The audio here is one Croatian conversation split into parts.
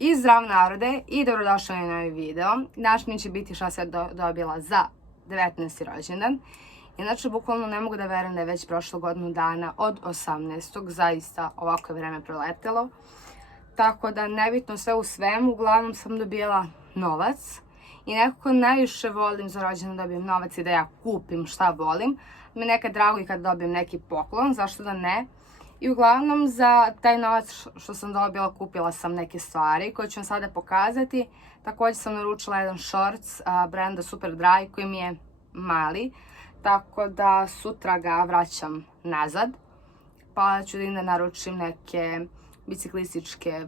I zdrav narode i dobrodošli na novi video. Današnji će biti šta sam dobila za 19. rođendan. Inače, bukvalno ne mogu da verujem da je već prošlo godinu dana od 18. Zaista ovako je vreme proletelo. Tako da nebitno sve u svemu, uglavnom sam dobila novac. I nekako najviše volim za rođendan da dobijem novac i da ja kupim šta volim. Mi je nekad drago i kad dobijem neki poklon, zašto da ne. I uglavnom za taj novac što sam dobila kupila sam neke stvari koje ću vam sada pokazati. Također sam naručila jedan shorts brenda Super Dry koji mi je mali. Tako da sutra ga vraćam nazad. Pa ću da naručim neke biciklističke,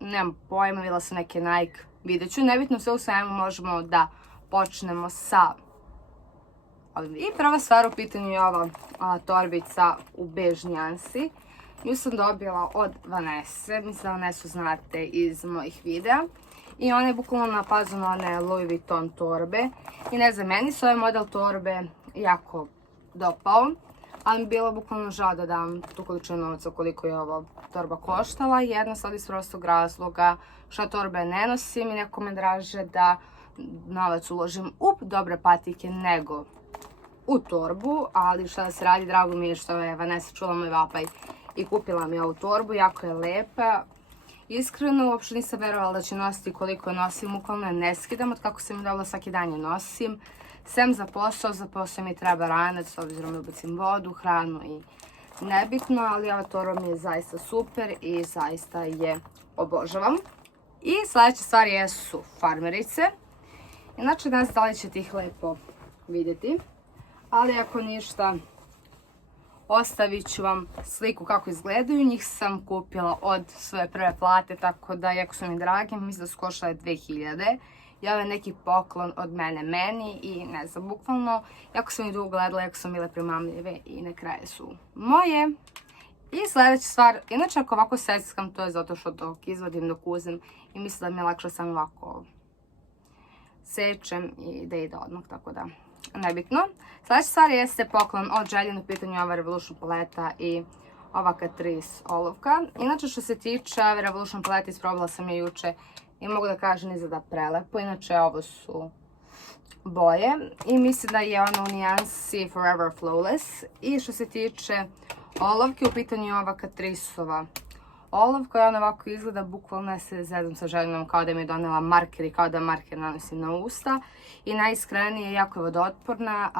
nemam pojma, vidjela sam neke Nike. Vidjet ću, nebitno sve u svemu možemo da počnemo sa ovim. I prva stvar u pitanju je ova torbica u bež nijansi. Nju sam dobila od Vanesse, mislim da Vanessu znate iz mojih videa. I ona je bukvalno napazana one Louis Vuitton torbe. I ne znam, meni se ovaj model torbe jako dopao. Ali mi je bilo bukvalno žao da dam tu količinu novca koliko je ova torba koštala. Jednostavno iz prostog razloga što torbe ne nosim i neko me draže da novac uložim u dobre patike nego u torbu. Ali šta da se radi, drago mi je što je Vanessa čula moj vapaj i kupila mi ovu torbu. Jako je lepa. Iskreno, uopšte nisam verovala da će nositi koliko je nosim. Bukvalno je ne skidam od kako sam je dobila, svaki dan je nosim. Sem za posao mi treba ranac, s obzirom da ubacim vodu, hranu i nebitno, ali ova torba mi je zaista super i zaista je obožavam. I sljedeća stvar jesu farmerice. Inače, ne znam da li ćete ih lepo vidjeti, ali ako ništa, ostavit ću vam sliku kako izgledaju. Njih sam kupila od svoje prve plate, tako da jako su mi dragi, mislim da su koštale 2000. I ovo je neki poklon od meni i ne znam, bukvalno, jako sam ih dugo gledala, jako sam bile primamljive i na kraju su moje. I sljedeća stvar, inače ako ovako seckam, to je zato što dok izvodim, dok uzem i mislim da mi je lakše samo ovako sečem i da ide odmah, tako da nebitno. Sljedeća stvar jeste poklon od Željene, u pitanju ova Revolution paleta i ova Catrice olovka. Inače što se tiče ove Revolution palete, isprobala sam je juče i mogu da kažem izgleda prelepo. Inače ovo su boje i mislim da je ona u nijansi Forever Flawless. I što se tiče olovke, u pitanju je ova Catriceova olovka. Ona ovako izgleda, bukvalno se zezam sa Željenom kao da mi je donela marker i kao da marker nanosim na usta. I najiskrenije, jako je vodootporna.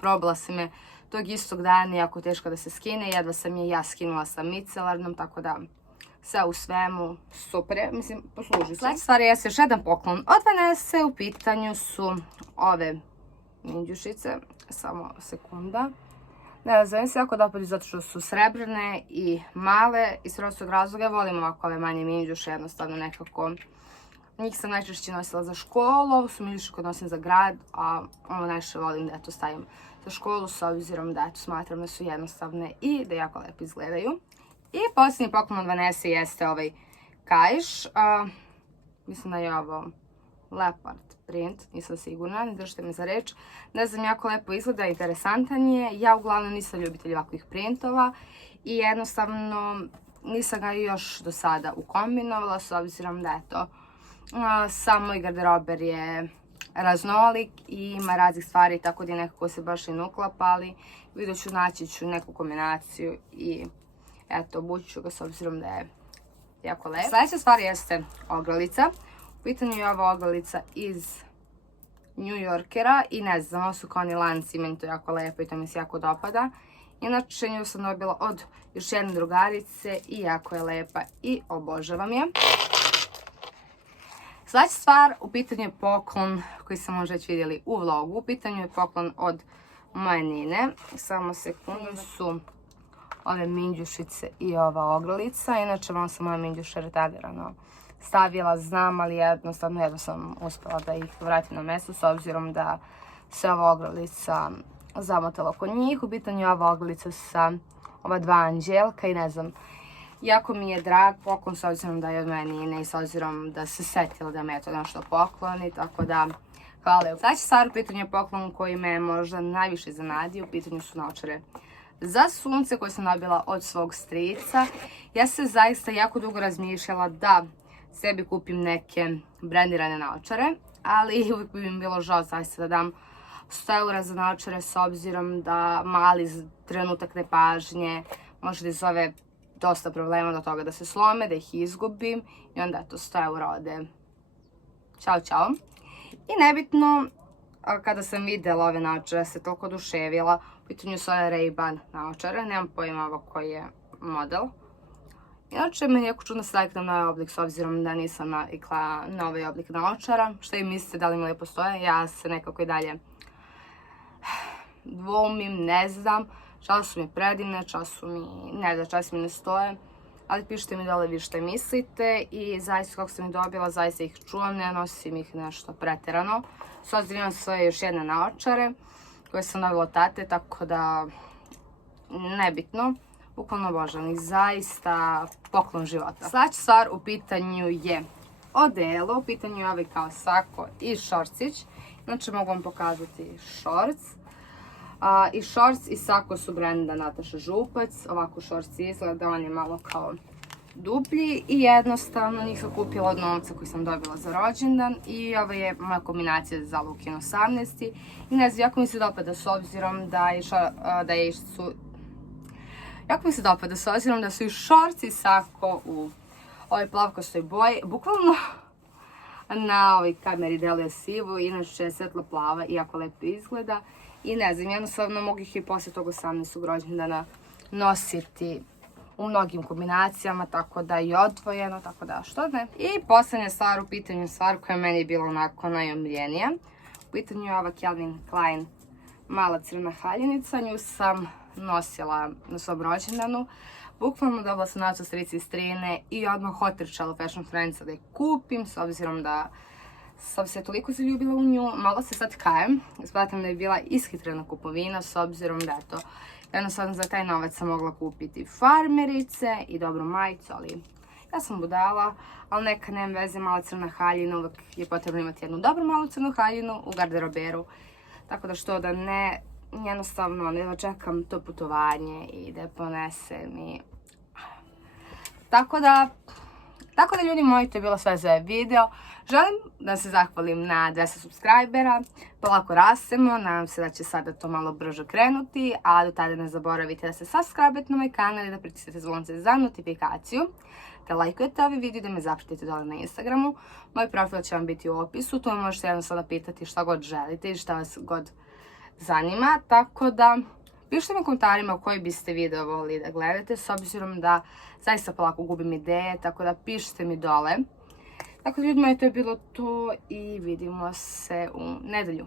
Probala sam je tog istog dana, jako teško da se skine. Jedva sam je ja skinula sa micelarnom, tako da sve u svemu super je, mislim, posluži se. Sljedeća stvar je još jedan poklon od Vanesse, u pitanju su ove minđušice, samo sekunda. Ne znam, se jako dopadi zato što su srebrne i male, iz prostog razloga volim ovako ove manje minđuše, jednostavno nekako. Njih sam najčešće nosila za školu, ovo su minđuše koje nosim za grad, a ovo najviše volim da to stavim za školu s obzirom da smatram da su jednostavne i da jako lepo izgledaju. I posljednji poklon od Vanesse jeste ovaj kaiš. Mislim da je ovo leopard print, nisam sigurna, ne držite me za reč. Ne znam, jako lepo izgleda, interesantan je. Ja uglavnom nisam ljubitelj ovakvih printova i jednostavno nisam ga još do sada ukombinovala s obzirom da eto, sam moj garderober je raznolik i ima raznih stvari, tako da nekako se baš i ne uklapa, ali vidjet ću, naći ću neku kombinaciju i eto, obući ću ga s obzirom da je jako lepo. Sljedeća stvar jeste ogrlica. U pitanju je ova ogrlica iz New Yorkera i ne znam, ovo su kao oni lanci, meni to jako lepo i to mi se jako dopada. Inače, nju sam dobila od još jedne drugarice i jako je lepa i obožavam je. Sljedeća stvar, u pitanju je poklon koji sam možda već vidjeli u vlogu. U pitanju je poklon od moje Nine. Samo sekundu, su ove minđušice i ova ogrlica. Inače, vam sam moja minđuša retardirano stavila, znam, ali jednostavno jedno sam uspjela da ih vratim na mjesto s obzirom da se ova ogrlica zamotala oko njih. U pitanju je ova ogrlica sa ova dva anđelka i ne znam, jako mi je drag poklon s obzirom da je od mene i s obzirom da se setila da me je to nešto pokloni, tako da hvala. Sljedeća stvar u pitanju je poklon koji me možda najviše iznenadio, u pitanju su naočare za sunce koje sam dobila od svog strica. Ja sam zaista jako dugo razmišljala da sebi kupim neke brendirane naočare, ali uvijek bi mi bilo žao zaista da dam 100 eura za naočare s obzirom da mali trenutak nepažnje može da izove dosta problema do toga da se slome, da ih izgubim i onda eto 100 eura ode čao čao. I nebitno, kada sam vidjela ove naočare se toliko oduševila, u pitanju su ove Ray-Ban naočare, nemam pojma ovo koji je model. Inače, meni je jako čudno se naviknem na ovaj oblik s obzirom da nisam navikla na ovaj oblik naočara. Šta vi mislite, da li mi lijepo stoje? Ja se nekako i dalje dvoumim, ne znam. Čas su mi predivne, čas mi ne stoje. Ali pišite mi dole vi što mislite i zaista kako sam ih dobila, zaista ih čuvam, ne nosim ih nešto pretjerano. S obzirom imam svoje još jedne naočare koje sam dobila od tate, tako da nebitno. Bukvalno obožavam ih, zaista poklon života. Sljedeća stvar u pitanju je odelo, u pitanju je ovaj kao sako i šorcić. Znači mogu vam pokazati šorc. I šorc i sako su brenda Nataša Župac. Ovako šorc izgleda, on je malo kao dublji i jednostavno njih sam kupila od novca koji sam dobila za rođendan i ovo je moja kombinacija za Lukin 18. I ne znam, jako mi se dopada s obzirom da su i šorci i sako u ovoj plavkastoj boji. Bukvalno na ovoj kameri deluje sivo, inače je svetlo plava, iako lepo izgleda. I ne znam, jednostavno mogu ih i poslije tog 18. rođendana nositi u mnogim kombinacijama, tako da i odvojeno, tako da što ne. I posljednja stvar u pitanju, stvar koja je meni bila onako najomiljenija. U pitanju je ova Calvin Klein mala crna haljenica, nju sam nosila na svom rođendanu. Bukvalno dobila sam naočar strici iz Strine i odmah otrčala u Fashion Friendsa da je kupim, s obzirom da sam se toliko zaljubila u nju. Malo se sad kajem, smatram da je bila ishitrena kupovina, s obzirom da eto, jednostavno za taj novac sam mogla kupiti farmerice i dobru majicu, ali ja sam budala, ali neka nema veze, mala crna haljina, uvijek je potrebno imati jednu dobru malu crnu haljinu u garderoberu, tako da što da ne, jednostavno ne dočekam to putovanje i da je ponesem i... Tako da ljudi moji, to je bilo sve za ovaj video. Želim da se zahvalim na 200 subscribera, polako rastemo, nadam se da će sada to malo brže krenuti, a do tada ne zaboravite da se subscribe-ete na moj kanal i da pritisnete zvonce za notifikaciju, da lajkujete ovaj video i da me zapratite dole na Instagramu. Moj profil će vam biti u opisu, tu me možete jednostavno pitati šta god želite i šta vas god zanima, tako da pišite mi u komentarima koji biste video volili da gledate, s obzirom da zaista polako gubim ideje, tako da pišite mi dole. Tako da ljudi moji, to je bilo to i vidimo se u nedelju.